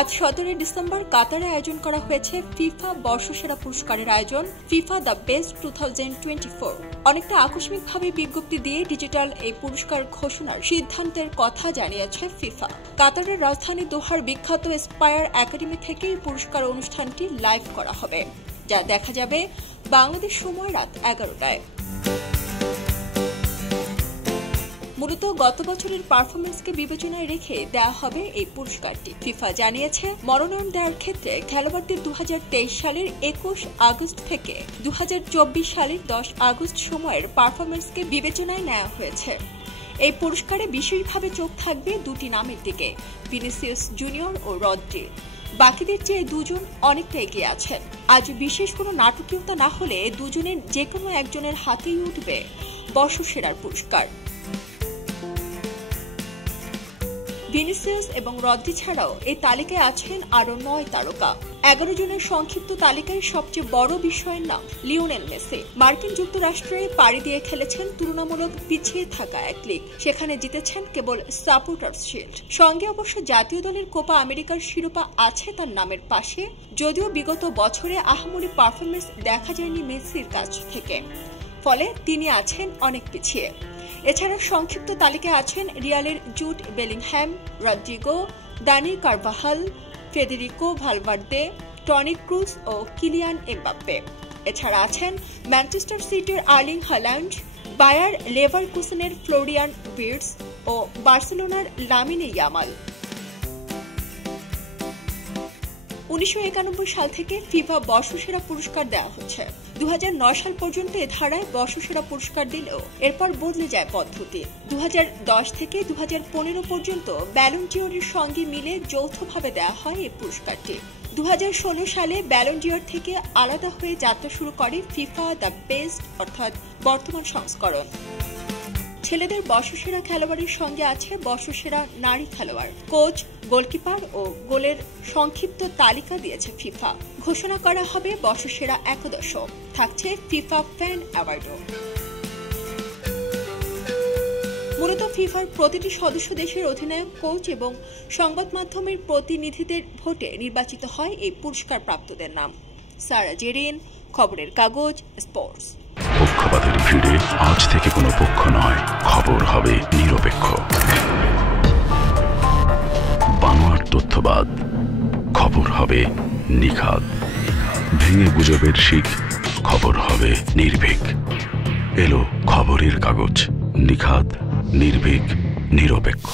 আজ 17 ডিসেম্বর কাতারে আয়োজন করা হয়েছে ফিফা বর্ষসেরা পুরস্কারের আয়োজন ফিফা দ্য বেস্ট 2024। অনেকটা আকস্মিকভাবে বিজ্ঞপ্তি দিয়ে ডিজিটাল এই পুরস্কার ঘোষণার সিদ্ধান্তের কথা জানিয়েছে ফিফা। কাতারের রাজধানী দোহার বিখ্যাত এসপায়ার একাডেমি থেকে এই পুরস্কার অনুষ্ঠানটি লাইভ করা হবে, যা দেখা যাবে বাংলাদেশ সময় রাত 11টায়। মূলত গত বছরের পারফরমেন্সকে বিবেচনায় রেখে দেওয়া হবে এই পুরস্কারটি। ফিফা জানিয়েছে, মনোনয়ন দেওয়ার ক্ষেত্রে খেলোয়াড়দের 2023 সালের 21 আগস্ট থেকে 2024 সালের 10 আগস্ট সময়ের পারফরমেন্সকে বিবেচনায় নেওয়া হয়েছে। এই পুরস্কারে বিশেষভাবে চোখ থাকবে দুটি নামের দিকে, ভিনিসিয়াস জুনিয়র ও রদ্রি। বাকিদের চেয়ে দুজন অনেকটা এগিয়ে আছেন। আজ বিশেষ কোনো নাটকীয়তা না হলে দুজনের যে কোনো একজনের হাতেই উঠবে বর্ষসেরার পুরস্কার। ভিনিসিয়াস এবং রদ্রি ছাড়াও এই তালিকায় আছেন আরও 9 তারকা। 11 জনের সংক্ষিপ্ত তালিকায় সবচেয়ে বড় বিষয়ের নাম লিওনেল মেসি। মার্কিন যুক্তরাষ্ট্রে পাড়ি দিয়ে খেলেছেন তুলনামূলক পিছিয়ে থাকা এক লিগ, সেখানে জিতেছেন কেবল সাপোর্টার্স শিল্ড। সঙ্গে অবশ্য জাতীয় দলের কোপা আমেরিকার শিরোপা আছে তার নামের পাশে, যদিও বিগত বছরে আহামরি পারফরমেন্স দেখা যায়নি মেসির কাছ থেকে, ফলে তিনি আছেন অনেক পিছিয়ে। এছাড়া সংক্ষিপ্ত তালিকায় আছেন রিয়ালের Jude Bellingham, Rodrigo, Dani Carvajal, Federico Valverde, Toni Kroos ও কিলিয়ান এমবাপ্পে। এছাড়া আছেন ম্যানচেস্টার সিটির আর্লিং হাল্যান্ড, বায়ার লেভারকুসেনের ফ্লোরিয়ান ভির্টস ও বার্সেলোনার লামিনে ইয়ামাল। 1991 সাল থেকে ফিফা বর্ষসেরা পুরস্কার দেওয়া হচ্ছে। 2009 সাল পর্যন্ত এ ধারায় বর্ষসেরা পুরস্কার দিলেও এরপর বদলে যায় পদ্ধতি। 2010 থেকে 2015 পর্যন্ত ব্যালন ডিওরের সঙ্গে মিলে যৌথভাবে দেওয়া হয় এই পুরস্কারটি। 2016 সালে ব্যালন ডিওর থেকে আলাদা হয়ে যাত্রা শুরু করে ফিফা দ্য বেস্ট, অর্থাৎ বর্তমান সংস্করণ। ছেলেদের বর্ষসেরা খেলোয়াড়ের সঙ্গে আছে বর্ষসেরা নারী খেলোয়াড়, কোচ, গোলকিপার ও গোলের সংক্ষিপ্ত তালিকা দিয়েছে ফিফা। ঘোষণা করা হবে বর্ষসেরা একাদশও, থাকছে ফিফা ফ্যান অ্যাওয়ার্ডও। মূলত ফিফার প্রতিটি সদস্য দেশের অধিনায়ক, কোচ এবং সংবাদ মাধ্যমের প্রতিনিধিদের ভোটে নির্বাচিত হয় এই পুরস্কার প্রাপ্তদের নাম। সারা জেরিন, খবরের কাগজ, স্পোর্টস। পক্ষপাতের ভিড়ে আজ থেকে কোনো পক্ষ নয়, খবর হবে নিরপেক্ষ। বানোয়ার তথ্যবাদ, খবর হবে নিখাদ। ভেঙে গুজবের শিখ, খবর হবে নির্ভীক। এলো খবরের কাগজ, নিখাদ, নির্ভীক, নিরপেক্ষ।